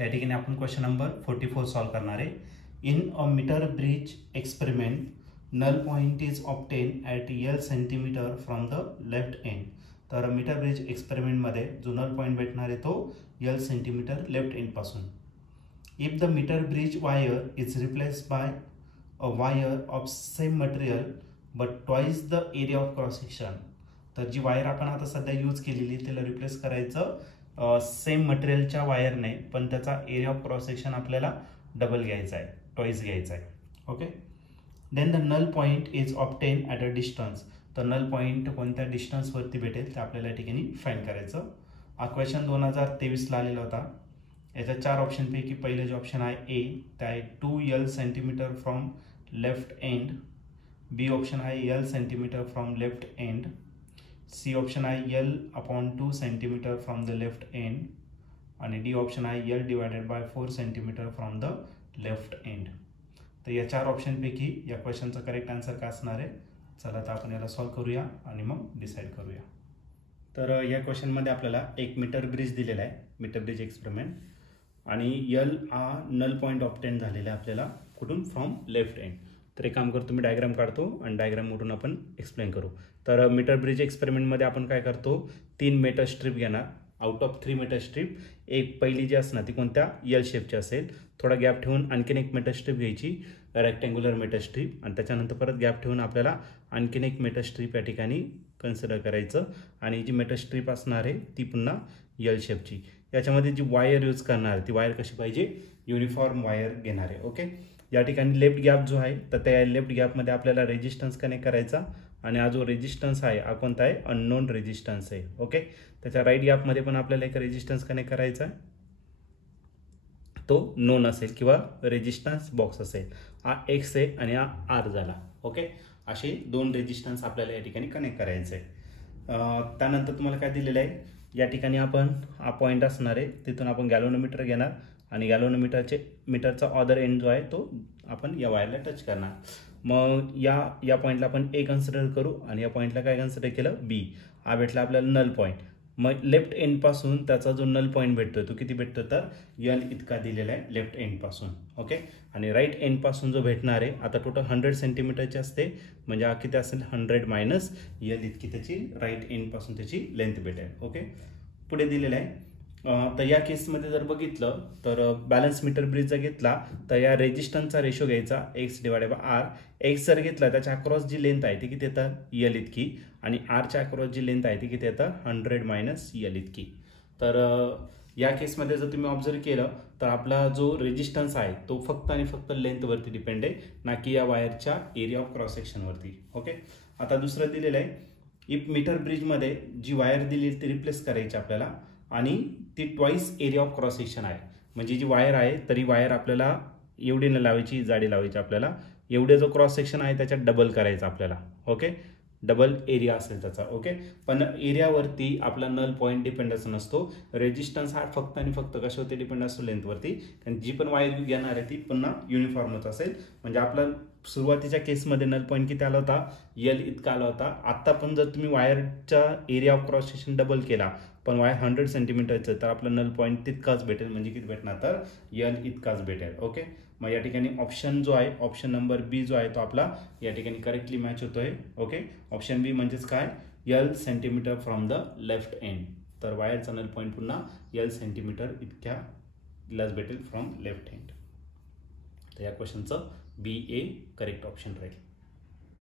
त्या ठिकाणी आपण क्वेश्चन नंबर 44 सॉल्व करणार आहे. In a metre bridge experiment null point is obtain at L centimetre from the left end. तर metre bridge एक्सपेरिमेंटमध्ये जो नल पॉइंट भेटणार आहे तो L सेंटीमीटर लेफ्ट एंडपासून. If the metre bridge wire is replaced by a wire of same material but twice the area of cross section. तर जी wire आपण आता सध्या यूज केलेली त्याला रिप्लेस करायचं सेम मटेरियलच्या वायरने, पण त्याचा एरिया ऑफ क्रॉस सेक्शन आपल्याला डबल घ्यायचा आहे, ट्वाइस घ्यायचा आहे. Okay. Then the null point is obtain at a distance. तर नल पॉइंट कोणत्या डिस्टन्सवरती भेटेल ते आपल्याला या ठिकाणी फाइंड करायचं. हा क्वेश्चन 2023ला आलेला होता. याच्या 4 ऑप्शनपैकी पहिले जे ऑप्शन आहे ए ते आहे 2L centimetre from left end. B option आहे L centimetre from left end. C option आहे L/2 centimetre from the left end. आणि डी ऑप्शन आहे L/4 centimetre from the left end. तर या 4 ऑप्शनपैकी या क्वेश्चनचा करेक्ट आन्सर काय असणार आहे? चला तर आपण याला सॉल्व करूया आणि मग डिसाईड करूया. तर या क्वेश्चनमध्ये आपल्याला एक मीटर ब्रिज दिलेला आहे, मीटर ब्रिज एक्सपेरिमेंट, आणि L हा नल पॉईंट ऑब्टेन झालेला आहे आपल्याला कुठून? From left end. तर एक काम करतो, मी डायग्राम काढतो आणि डायग्रामवरून आपण एक्सप्लेन करू. तर मीटर ब्रिज एक्सपेरिमेंटमध्ये आपण काय करतो, 3 मेटल स्ट्रीप घेणार. आउट ऑफ 3 मेटल स्ट्रीप एक पहिली जी असणार ती कोणत्या L शेपची असेल. थोडा गॅप ठेवून आणखीन एक मेटल स्ट्रीप घ्यायची, रेक्टँग्युलर मेटल स्ट्रीप, आणि त्याच्यानंतर परत गॅप ठेवून आपल्याला आणखीन एक मेटल स्ट्रीप या ठिकाणी कन्सिडर करायचं. आणि जी मेटल स्ट्रीप असणार आहे ती पुन्हा L शेपची. याच्यामध्ये जी वायर यूज करणार ती वायर कशी पाहिजे? युनिफॉर्म वायर घेणार आहे. ओके. या ठिकाणी लेफ्ट गॅप जो आहे तर त्या लेफ्ट गॅपमध्ये आपल्याला रेजिस्टन्स कनेक्ट करायचा, आणि हा जो रेजिस्टन्स आहे हा कोणता आहे? अननोन रेजिस्टन्स आहे. ओके. त्याच्या राईट गॅपमध्ये पण आपल्याला एक रेजिस्टन्स कनेक्ट करायचा आहे, तो नोन असेल किंवा रेजिस्टन्स बॉक्स असेल. हा X आहे आणि हा R झाला. ओके. असे 2 रेजिस्टन्स आपल्याला या ठिकाणी कनेक्ट करायचे आहे. त्यानंतर तुम्हाला काय दिलेलं आहे, या ठिकाणी आपण हा पॉईंट असणार आहे, तिथून आपण गॅल्व्हनोमीटर घेणार आणि मीटरचा अदर एंड जो आहे तो आपण या वायरला टच करणार. मग या पॉईंटला आपण A कन्सिडर करू आणि या पॉईंटला काय कन्सिडर केलं? B. हा भेटला आपल्याला नल पॉईंट. मग लेफ्ट एंडपासून त्याचा जो नल पॉईंट भेटतो तो किती भेटतो? तर L इतका दिलेला आहे लेफ्ट एंडपासून. ओके. आणि राईट एंडपासून जो भेटणार आहे, आता टोटल 100 सेंटीमीटरची असते, म्हणजे हा किती असेल? 100 मायनस L इतकी त्याची राईट एंडपासून त्याची लेंथ भेटेल. ओके. पुढे दिलेलं आहे. तर या केसमध्ये जर बघितलं तर बॅलन्स मीटर ब्रिज जर घेतला तर या रेजिस्टन्सचा रेशो घ्यायचा X/R. X जर घेतला त्याच्या अक्रॉस जी लेंथ आहे ती किती येतं? L इतकी. आणि Rच्या अक्रॉस जी लेंथ आहे ती किती येतं? 100 मायनस L इतकी. तर या केसमध्ये जर तुम्ही ऑब्झर्व केलं तर आपला जो रेजिस्टन्स आहे तो फक्त आणि फक्त लेंथवरती डिपेंड आहे, ना की या वायरच्या एरिया ऑफ क्रॉस सेक्शनवरती. ओके. आता दुसरं दिलेलं आहे, इफ मीटर ब्रिजमध्ये जी वायर दिली ती रिप्लेस करायची आपल्याला, आणि ती twice area of cross section आहे. म्हणजे जी वायर आहे तरी वायर आपल्याला एवढी न लावायची, जाडी लावायची आपल्याला. एवढे जो क्रॉस सेक्शन आहे त्याच्यात डबल करायचा आपल्याला. ओके. डबल एरिया असेल त्याचा. ओके. पण एरियावरती आपला नल पॉईंट डिपेंडन्स नसतो. रेजिस्टन्स हा फक्त आणि फक्त कशावरती डिपेंड असतो? लेंथवरती. आणि जी पण वायर घेणार आहे ती पुन्हा युनिफॉर्मच असेल. म्हणजे आपला सुरुवातीच्या केसमध्ये नल पॉईंट किती आला होता? L इतका आला होता. आत्ता पण जर तुम्ही वायरचा area of cross section double केला पण वायर 100 सेंटीमीटरचं, तर आपला नल पॉईंट तितकाच भेटेल. म्हणजे किती भेटणार? तर L इतकाच भेटेल. ओके. मग या ठिकाणी ऑप्शन जो आहे, ऑप्शन नंबर बी जो आहे तो आपला या ठिकाणी करेक्टली मॅच होतोय. ओके. ऑप्शन बी म्हणजेच काय? L centimetre from the left end. तर वायरचा नल पॉईंट पुन्हा L सेंटीमीटर इतक्यालाच भेटेल फ्रॉम लेफ्ट एंड. तर या क्वेश्चनचं BA करेक्ट ऑप्शन राहील.